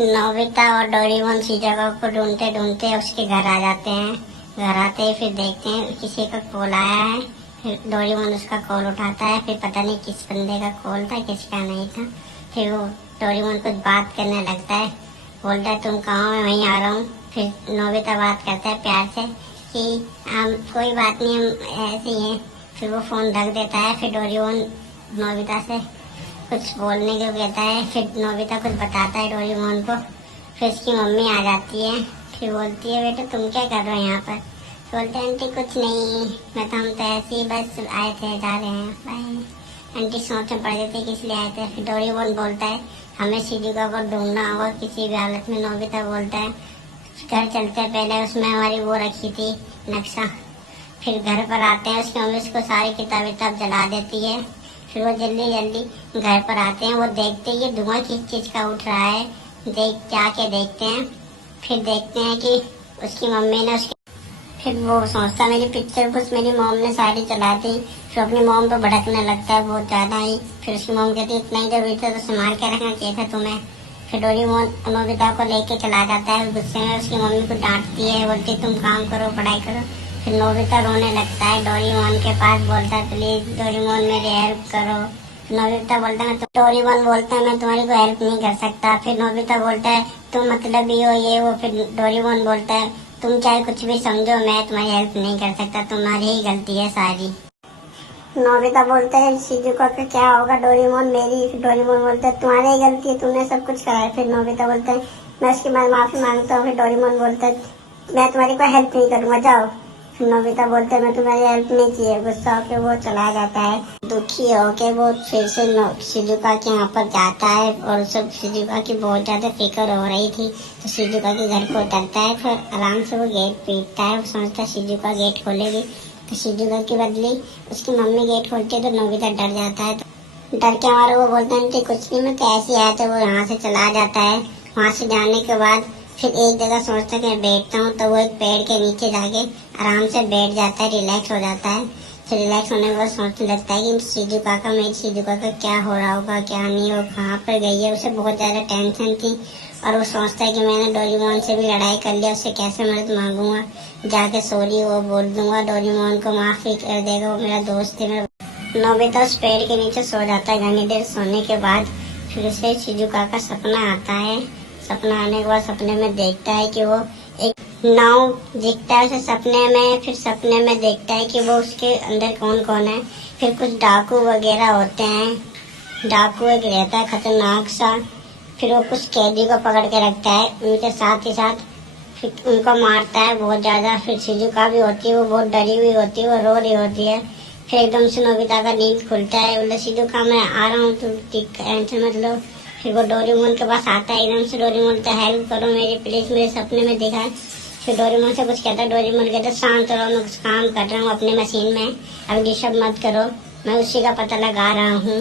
Nobita और Doraemon उसी जगह को ढूंढते ढूंढते उसके घर आ जाते हैं। घर आते ही फिर देखते हैं किसी का कॉल आया है। फिर डोरेमोन उसका कॉल उठाता है। फिर पता नहीं किस बंदे का कॉल था, किसका नहीं था। फिर वो डोरेमोन कुछ बात करने लगता है, बोलता है तुम कहाँ हो, मैं वहीं आ रहा हूँ। फिर नोबिता बात करता है प्यार से कि हम कोई बात नहीं, हम ऐसे ही हैं। फिर वो फोन रख देता है। फिर डोरेमोन नोबिता से कुछ बोलने को कहता है। फिर नोबिता कुछ बताता है डोरेमोन को। फिर उसकी मम्मी आ जाती है। फिर बोलती है बेटा तुम क्या कर रहे हो यहाँ पर। तो बोलते हैं आंटी कुछ नहीं, मैं तो हम तो ऐसे ही बस आए थे, जा रहे हैं, बाय। आंटी सोच में पड़ जाती है किस लिए आए थे। फिर डोरेमोन बोलता है हमें शिजुका को ढूंढना होगा किसी भी हालत में। नोबिता बोलता है घर चलते हैं, पहले उसमें हमारी वो रखी थी नक्शा। फिर घर पर आते हैं, उसकी मम्मी उसको सारी किताब विताब जला देती है। फिर वो जल्दी जल्दी घर पर आते हैं। वो देखते ही धुआं किस चीज का उठ रहा है, जाके देखते हैं। फिर देखते हैं कि उसकी मम्मी ने उसके, फिर वो सोचता मेरी पिक्चर कुछ मेरी मॉम ने सारी चला दी। फिर अपनी मॉम पर भड़कने लगता है बहुत ज्यादा ही। फिर उसकी मॉम कहती है इतना ही जरूरी था तो संभाल के रखना चाहिए था तुम्हें। फिर डोरेमोन नोबिता को लेके चला जाता है। गुस्से में उसकी मम्मी को डांटती है, बोलती तुम काम करो, पढ़ाई करो। फिर नोबिता रोने लगता है, डोरेमोन के पास बोलता है प्लीज डोरेमोन मेरी हेल्प करो। नोबिता बोलता है डोरेमोन बोलता है मैं तुम्हारी कोई हेल्प नहीं कर सकता। फिर नोबिता बोलता है तुम मतलब ही हो ये वो। फिर डोरेमोन बोलता है तुम चाहे कुछ भी समझो, मैं तुम्हारी हेल्प नहीं कर सकता, तुम्हारी ही गलती है सारी। नोबिता बोलता है शिजुका का क्या होगा डोरेमोन मेरी। डोरेमोन बोलता है तुम्हारी ही गलती है, तुमने सब कुछ करा है। फिर नोबिता बोलता है मैं उसके बाद माफी मांगता हूँ। फिर डोरेमोन बोलता है मैं तुम्हारी कोई हेल्प नहीं करूंगा, जाओ। फिर नोबिता बोलता है मैं तुम्हारी हेल्प नहीं की है। गुस्सा होके वो चला जाता है। दुखी होके वो फिर से शिजुका के यहाँ पर जाता है और सब शिजुका की बहुत ज्यादा फिक्र हो रही थी। तो शिजुका के घर को उतरता है। फिर आराम से वो गेट पीटता है। वो समझता है शिजुका गेट खोलेगी। तो शिजुका की बदली उसकी मम्मी गेट खोलती है। तो नोबिता डर जाता है। तो डर के हमारे वो बोलता है कुछ नहीं, मैं कैसे आया। तो वो यहाँ से चला जाता है। वहाँ से जाने के बाद फिर एक जगह सोचता है कि मैं बैठता हूँ। तो वो एक पेड़ के नीचे जाके आराम से बैठ जाता है, रिलैक्स हो जाता है। फिर रिलैक्स होने के बाद सोचने लगता है कि शिजुका का, मेरी शिजुका का क्या हो रहा होगा, क्या नहीं, वो कहाँ पर गई है। उसे बहुत ज्यादा टेंशन थी और वो सोचता है कि मैंने डोरेमोन से भी लड़ाई कर लिया, उससे कैसे मदद मांगूंगा, जाके सॉरी वो बोल दूंगा, डोरेमोन को माफी कर देगा, वो मेरा दोस्त है। मेरा नोबिता उस पेड़ के नीचे सो जाता है। घनी देर सोने के बाद फिर उसे शिजुका का सपना आता है। सपना आने के बाद सपने में देखता है कि वो एक नाव दिखता है उसे सपने में। फिर सपने में देखता है कि वो उसके अंदर कौन कौन है। फिर कुछ डाकू वगैरह होते हैं। डाकू एक रहता है खतरनाक सा। फिर वो कुछ कैदी को पकड़ के रखता है उनके साथ ही साथ। फिर उनको मारता है बहुत ज्यादा। फिर शिजुका भी होती है, वो बहुत डरी हुई होती है, वो रो रही होती है। फिर एकदम से नोबिता का नींद खुलता है। बोले शिजुका मैं आ रहा हूँ, तुम टेंशन मत लो। फिर वो डोरेमोन के पास आता है एकदम से। डोरेमोन बोलता है हेल्प करो मेरी प्लीज, मेरे सपने में देखा है। फिर डोरेमोन से कुछ कहता है। डोरेमोन कहता है शांत रहो, मैं कुछ काम कर रहा हूँ अपने मशीन में, अब डिस्टर्ब मत करो, मैं उसी का पता लगा रहा हूँ।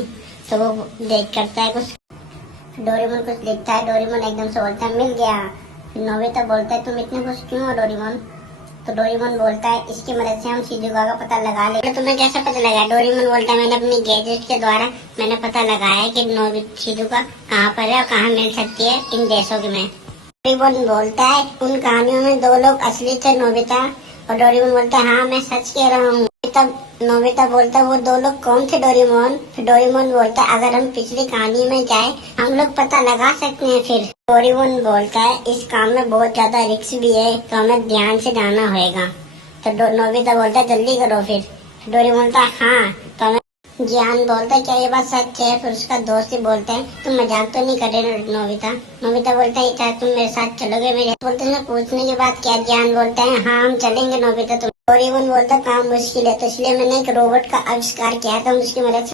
तो वो देख करता है कुछ, डोरेमोन कुछ देखता है। डोरेमोन एकदम से बोलता है मिल गया। फिर नोबिता बोलता है तुम इतने खुश क्यों हो डोरेमोन। तो डोरेमोन बोलता है इसकी मदद से हम शिजुका का पता लगा लेंगे। तुम्हें कैसे पता लगा। डोरेमोन बोलता है मैंने अपनी गैजेट के द्वारा मैंने पता लगाया है कि शिजुका कहाँ पर है और कहाँ मिल सकती है इन देशों में। डोरेमोन बोलता है उन कहानियों में दो लोग असली थे, नोबिता। और डोरेमोन बोलता है हाँ मैं सच कह रहा हूँ। तब नोबिता बोलता है वो दो लोग कौन थे डोरेमोन। फिर डोरेमोन बोलता है अगर हम पिछली कहानी में जाए हम लोग पता लगा सकते हैं। फिर डोरेमोन बोलता है इस काम में बहुत ज्यादा रिस्क भी है तो हमें ध्यान से जाना होगा। तो नोबिता बोलता है जल्दी करो। फिर डोरेमोन बोलता है हाँ। तो हमें ज्ञान बोलता है क्या ये बात सच है। फिर उसका दोस्त ही बोलता है तुम मजाक तो नहीं कर रहे नोबिता। नोबिता बोलता है क्या तुम मेरे साथ चलोगे मेरे। बोलते हैं पूछने के बाद क्या। ज्ञान बोलता है हाँ हम चलेंगे नोबिता। डोरेमोन बोलता काम मुश्किल है तो इसलिए मैंने एक रोबोट का आविष्कार किया था, उसकी मदद से